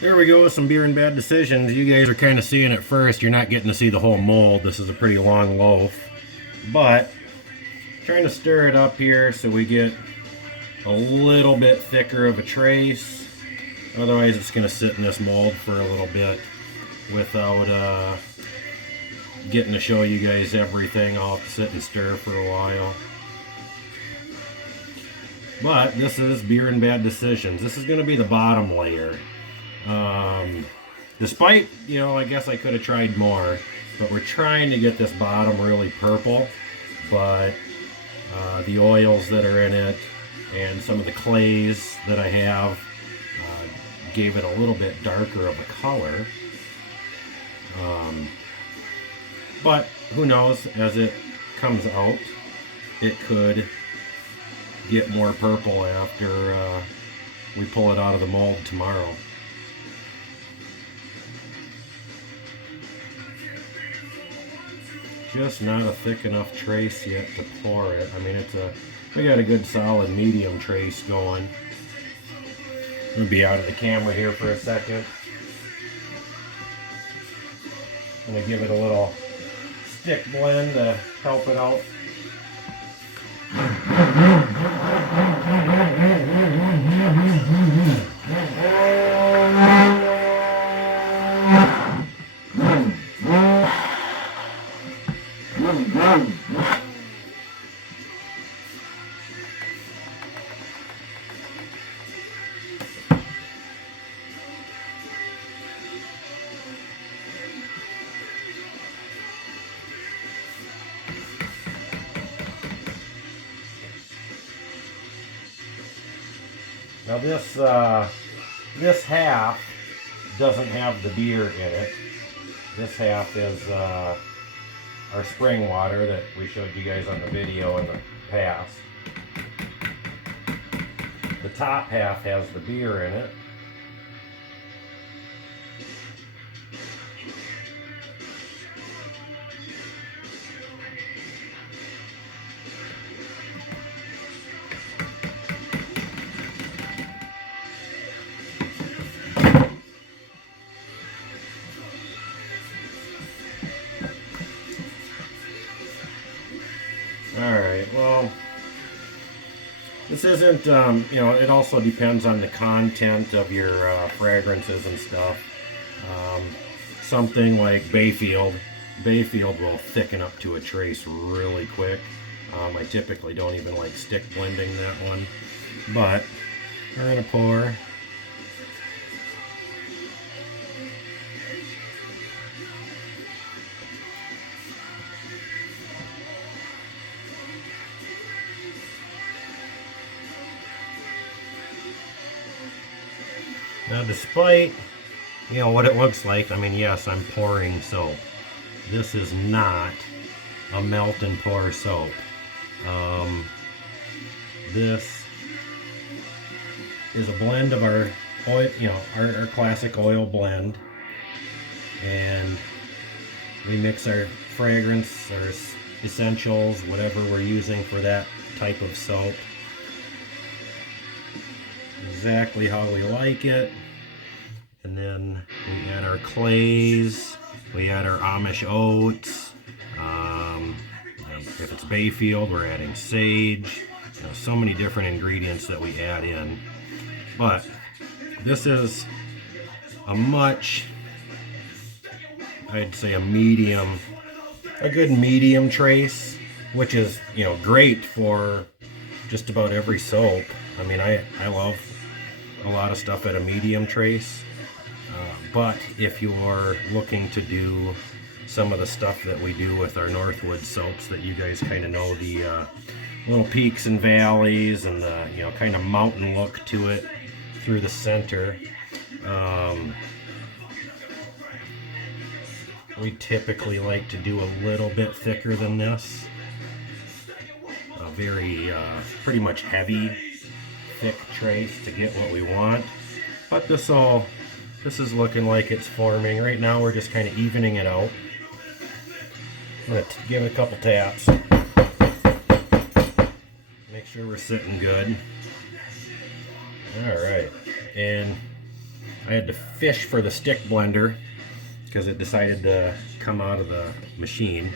There we go, some beer and bad decisions. You guys are kind of seeing it first. You're not getting to see the whole mold. This is a pretty long loaf. But trying to stir it up here so we get a little bit thicker of a trace. Otherwise it's going to sit in this mold for a little bit without getting to show you guys everything. I'll have to sit and stir for a while. But this is beer and bad decisions. This is going to be the bottom layer. Despite, I guess I could have tried more, but we're trying to get this bottom really purple, but the oils that are in it and some of the clays that I have gave it a little bit darker of a color. But who knows, as it comes out, it could get more purple after we pull it out of the mold tomorrow. Just not a thick enough trace yet to pour it. I mean, we got a good solid medium trace going. I'm gonna be out of the camera here for a second. I'm gonna give it a little stick blend to help it out. Now this half doesn't have the beer in it. This half is our spring water that we showed you guys on the video in the past. The top half has the beer in it. Alright, well, this isn't, it also depends on the content of your fragrances and stuff. Something like Bayfield will thicken up to a trace really quick. I typically don't even like stick blending that one, but we're going to pour. Now, despite, what it looks like, I mean, yes, I'm pouring soap. This is not a melt and pour soap. This is a blend of our oil, our classic oil blend. And we mix our fragrance, our essentials, whatever we're using for that type of soap, exactly how we like it. And then we add our clays, we add our Amish oats. If it's Bayfield, we're adding sage. So many different ingredients that we add in. But this is I'd say a good medium trace, which is, great for just about every soap. I mean, I love a lot of stuff at a medium trace. But if you're looking to do some of the stuff that we do with our Northwoods soaps that you guys kind of know, the little peaks and valleys and the kind of mountain look to it through the center, we typically like to do a little bit thicker than this. A very pretty much heavy, thick trace to get what we want. But this is looking like it's forming. Right now we're just kind of evening it out. I'm going to give it a couple taps. Make sure we're sitting good. Alright. And I had to fish for the stick blender because it decided to come out of the machine.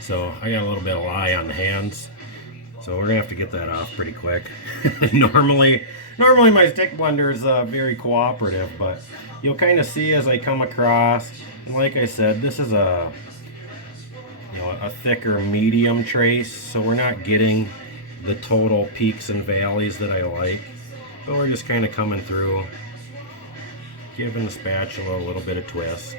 So I got a little bit of lye on the hands. So we're gonna have to get that off pretty quick. Normally my stick blender is very cooperative, but you'll kind of see as I come across. And like I said, this is a thicker medium trace, so we're not getting the total peaks and valleys that I like. But we're just kind of coming through, giving the spatula a little bit of twist.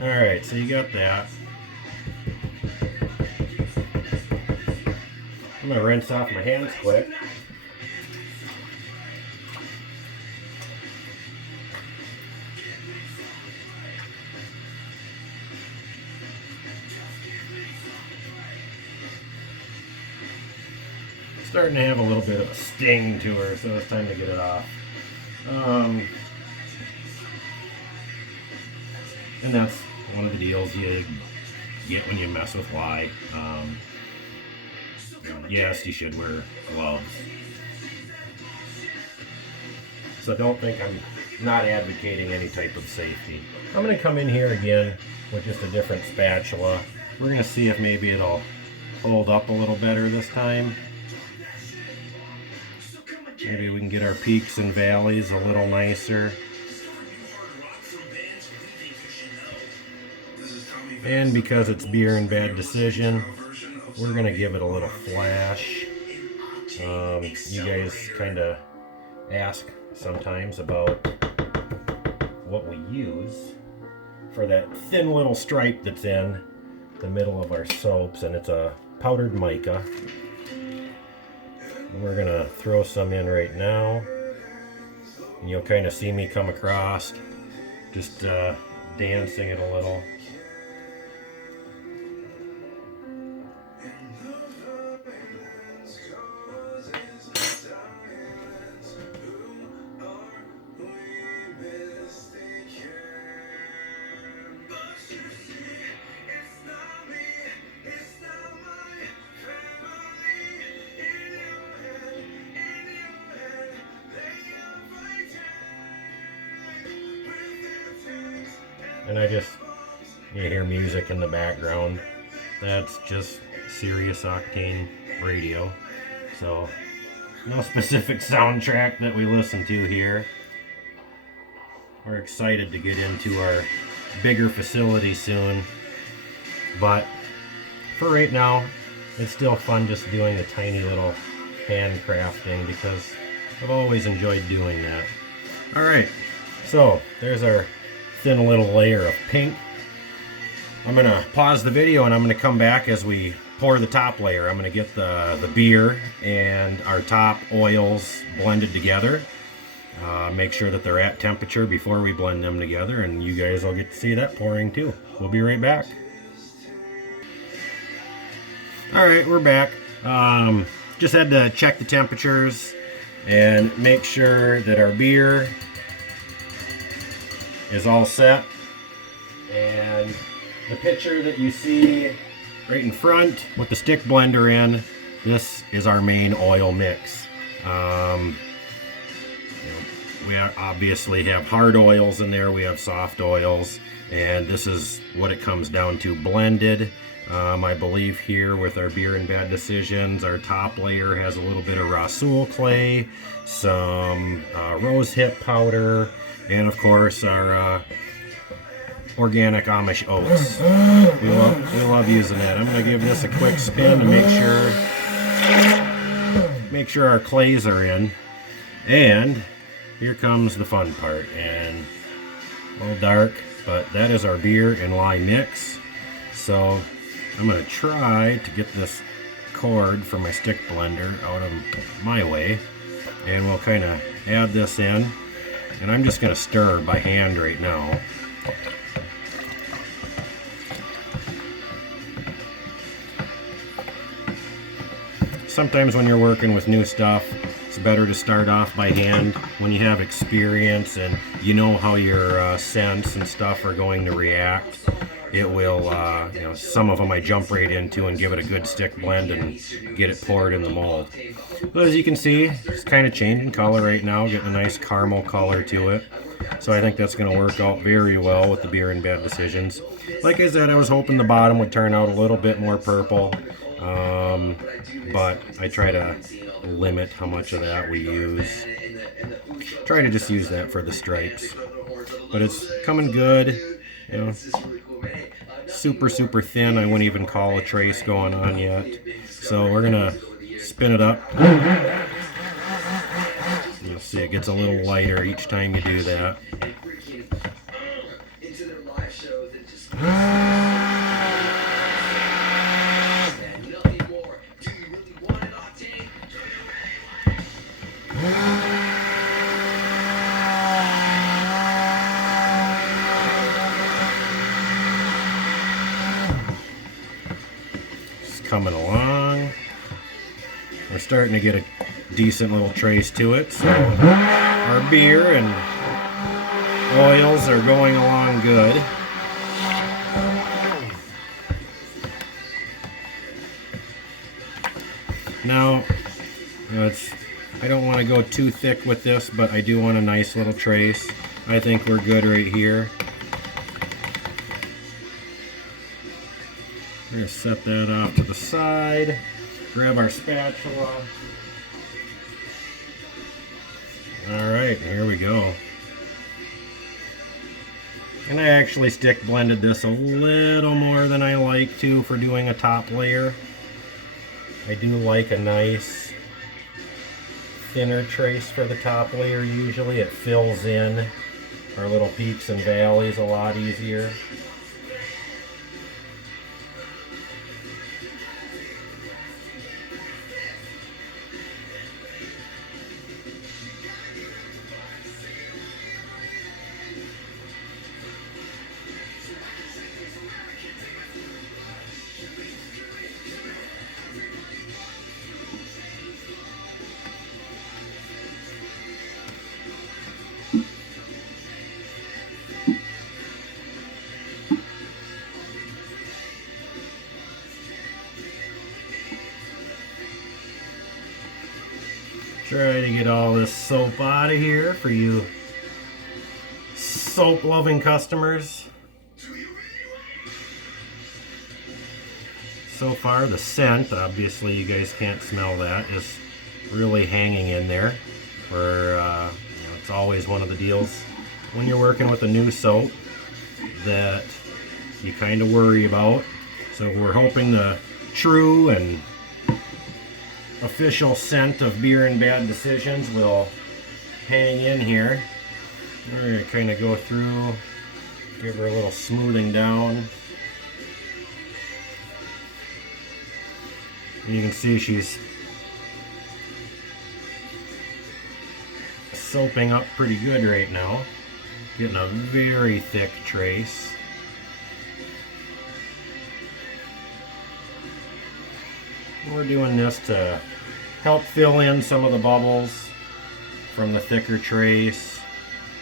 All right, so you got that. I'm gonna rinse off my hands quick. Starting to have a little bit of a sting to her, so it's time to get it off. And that's one of the deals you get when you mess with lye. Yes, you should wear gloves. So don't think I'm not advocating any type of safety. I'm going to come in here again with just a different spatula. We're going to see if maybe it'll hold up a little better this time. Maybe we can get our peaks and valleys a little nicer. And because it's Beer and Bad Decision, we're going to give it a little flash. You guys kind of ask sometimes about what we use for that thin little stripe that's in the middle of our soaps, and it's a powdered mica. We're going to throw some in right now, and you'll kind of see me come across, just dancing it a little. And you hear music in the background. That's just Sirius Octane radio. So, no specific soundtrack that we listen to here. We're excited to get into our bigger facility soon. But for right now, it's still fun just doing the tiny little handcrafting because I've always enjoyed doing that. Alright, so there's our thin little layer of pink. I'm going to pause the video and I'm going to come back as we pour the top layer. I'm going to get the beer and our top oils blended together. Make sure that they're at temperature before we blend them together, and you guys will get to see that pouring too. We'll be right back. Alright, we're back. Just had to check the temperatures and make sure that our beer is all set, and the picture that you see right in front with the stick blender in, this is our main oil mix. We obviously have hard oils in there, we have soft oils, and this is what it comes down to blended. I believe here with our Beer and Bad Decisions, our top layer has a little bit of Rasul clay, some rose hip powder, and of course our organic Amish oats. We love using that. I'm going to give this a quick spin to make sure our clays are in. And here comes the fun part. And a little dark, but that is our beer and lye mix. So I'm going to try to get this cord from my stick blender out of my way. And we'll kind of add this in. And I'm just going to stir by hand right now. Sometimes when you're working with new stuff, it's better to start off by hand. When you have experience and you know how your scents and stuff are going to react, it will, some of them I jump right into and give it a good stick blend and get it poured in the mold. But as you can see, it's kind of changing color right now, getting a nice caramel color to it. So I think that's going to work out very well with the Beer and Bad Decisions. Like I said, I was hoping the bottom would turn out a little bit more purple, but I try to limit how much of that we use. Try to just use that for the stripes. But it's coming good, super thin. I wouldn't even call a trace going on yet. So we're gonna spin it up. You'll see it gets a little lighter each time you do that. Coming along. We're starting to get a decent little trace to it. So our beer and oils are going along good. Now, I don't want to go too thick with this, but I do want a nice little trace. I think we're good right here. We're going to set that off to the side, grab our spatula. Alright, here we go. And I actually stick blended this a little more than I like to for doing a top layer. I do like a nice thinner trace for the top layer usually. It fills in our little peaks and valleys a lot easier. Try to get all this soap out of here for you soap loving customers. So far the scent, obviously you guys can't smell that, is really hanging in there. It's always one of the deals when you're working with a new soap that you kind of worry about. So we're hoping the true and official scent of Beer and Bad Decisions will hang in here. We're going to kind of go through, give her a little smoothing down. And you can see she's soaping up pretty good right now. Getting a very thick trace. We're doing this to help fill in some of the bubbles from the thicker trace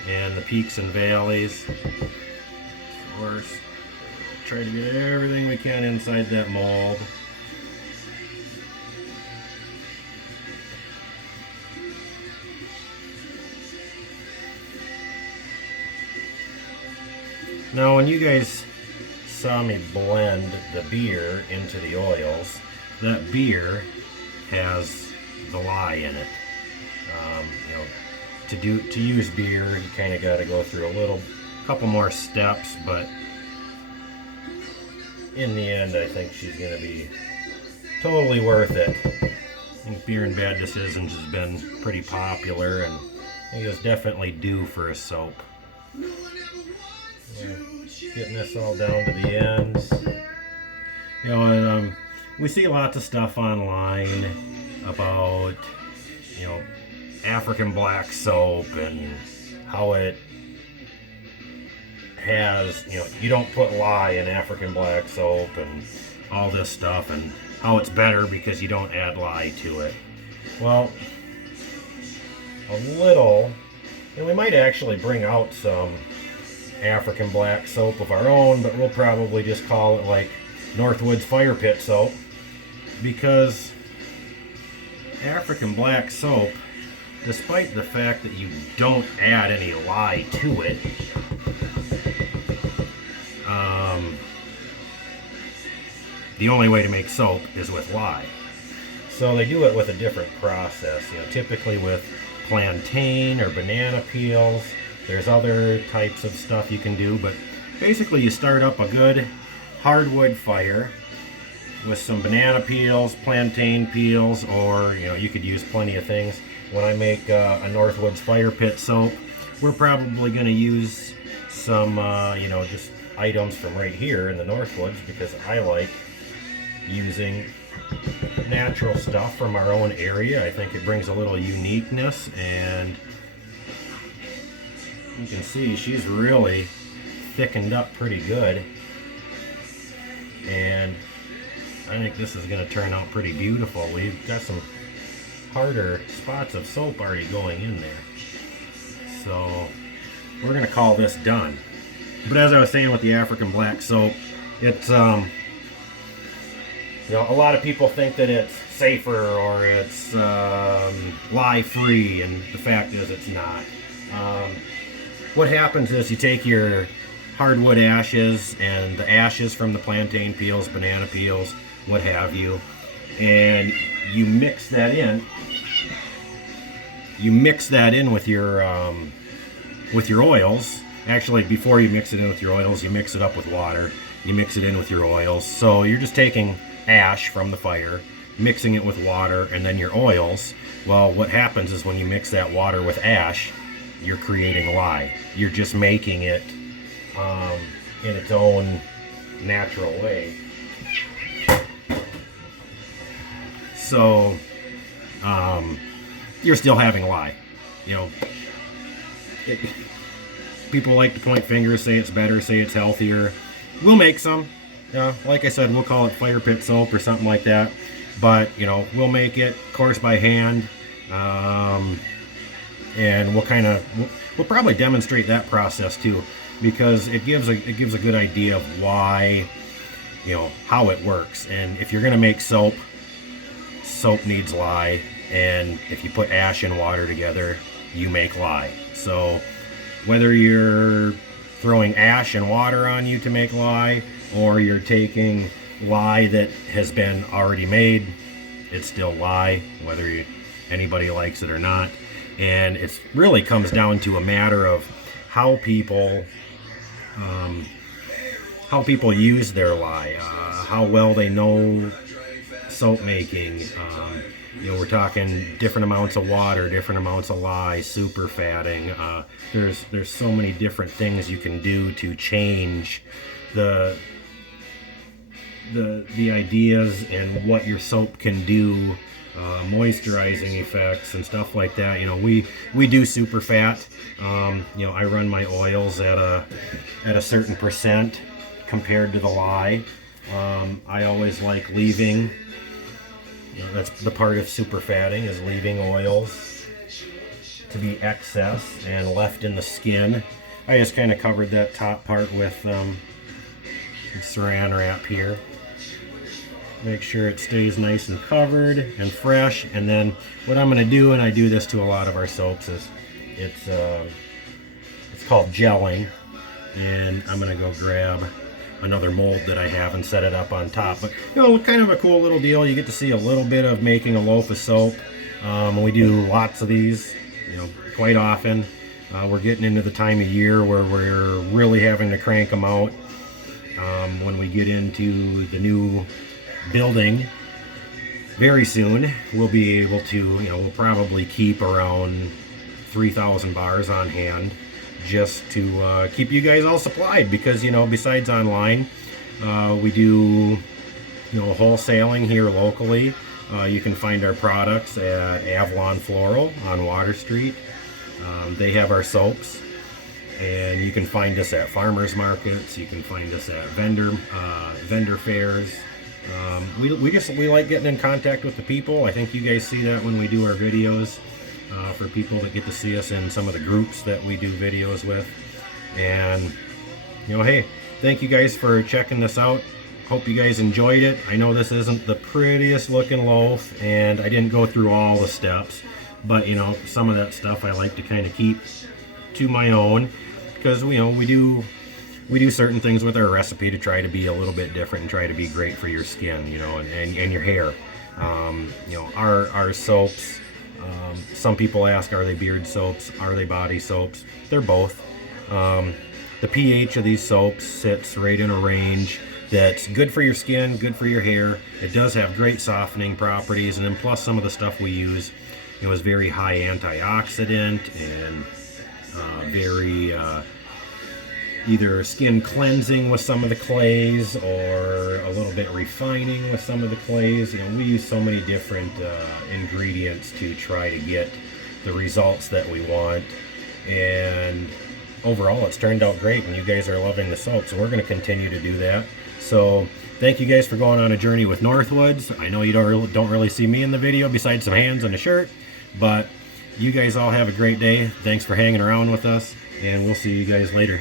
and the peaks and valleys. Of course, try to get everything we can inside that mold. Now, when you guys saw me blend the beer into the oils, that beer has the lye in it. To use beer, you kind of got to go through a couple more steps, but in the end, I think she's going to be totally worth it. I think Beer and Bad Decisions has been pretty popular, and I think it's definitely due for a soap. Getting this all down to the ends. We see lots of stuff online about, African black soap and how it has, you don't put lye in African black soap and all this stuff, and how it's better because you don't add lye to it. Well, a little, and we might actually bring out some African black soap of our own, but we'll probably just call it like Northwoods Fire Pit Soap, because African black soap, despite the fact that you don't add any lye to it, the only way to make soap is with lye. So they do it with a different process, typically with plantain or banana peels. There's other types of stuff you can do, but basically you start up a good hardwood fire with some banana peels, plantain peels, or you could use plenty of things. When I make a Northwoods Fire Pit Soap, we're probably going to use some just items from right here in the Northwoods, because I like using natural stuff from our own area. I think it brings a little uniqueness, and you can see she's really thickened up pretty good, and I think this is going to turn out pretty beautiful. We've got some harder spots of soap already going in there, so we're going to call this done. But as I was saying with the African black soap, it's a lot of people think that it's safer or it's lye free, and the fact is it's not. What happens is you take your hardwood ashes and the ashes from the plantain peels, banana peels, what have you, and you mix that in. You mix that in with your oils. Actually, before you mix it in with your oils, you mix it up with water. You mix it in with your oils. So you're just taking ash from the fire, mixing it with water, and then your oils. Well, what happens is when you mix that water with ash, you're creating lye. You're just making it in its own natural way. So you're still having lye. People like to point fingers, say it's better, say it's healthier. We'll make some. Like I said, we'll call it fire pit soap or something like that. But we'll make it, of course, by hand. And we'll probably demonstrate that process too, because it gives a good idea of why, how it works. And if you're going to make soap needs lye, and if you put ash and water together, you make lye. So whether you're throwing ash and water on you to make lye, or you're taking lye that has been already made, it's still lye, whether anybody likes it or not. And it really comes down to a matter of how people use their lye, how well they know soap making. We're talking different amounts of water, different amounts of lye, super fatting. There's so many different things you can do to change the ideas and what your soap can do, moisturizing effects and stuff like that. We do super fat. I run my oils at a certain percent compared to the lye. I always like leaving. That's the part of super fatting, is leaving oils to be excess and left in the skin. I just kind of covered that top part with saran wrap here. Make sure it stays nice and covered and fresh. And then what I'm going to do, and I do this to a lot of our soaps, is it's called gelling. And I'm going to go grab another mold that I have and set it up on top. But kind of a cool little deal. You get to see a little bit of making a loaf of soap. We do lots of these, quite often. We're getting into the time of year where we're really having to crank them out. When we get into the new building very soon, we'll be able to, we'll probably keep around 3,000 bars on hand, just to keep you guys all supplied, because besides online, we do wholesaling here locally. You can find our products at Avalon Floral on Water Street. They have our soaps, and you can find us at farmers markets. You can find us at vendor fairs. We like getting in contact with the people. I think you guys see that when we do our videos. For people that get to see us in some of the groups that we do videos with. And hey, thank you guys for checking this out. Hope you guys enjoyed it. I know this isn't the prettiest looking loaf, and I didn't go through all the steps, but some of that stuff I like to kind of keep to my own, because we do certain things with our recipe to try to be a little bit different and try to be great for your skin, and your hair. Our soaps, some people ask, are they beard soaps, are they body soaps? They're both. The pH of these soaps sits right in a range that's good for your skin, good for your hair. It does have great softening properties, and then plus some of the stuff we use is very high antioxidant and very either skin cleansing with some of the clays or a little bit refining with some of the clays. We use so many different ingredients to try to get the results that we want, and overall it's turned out great, and you guys are loving the soap, so we're going to continue to do that. So thank you guys for going on a journey with Northwoods. I know you don't really see me in the video besides some hands and a shirt, but you guys all have a great day. Thanks for hanging around with us, and we'll see you guys later.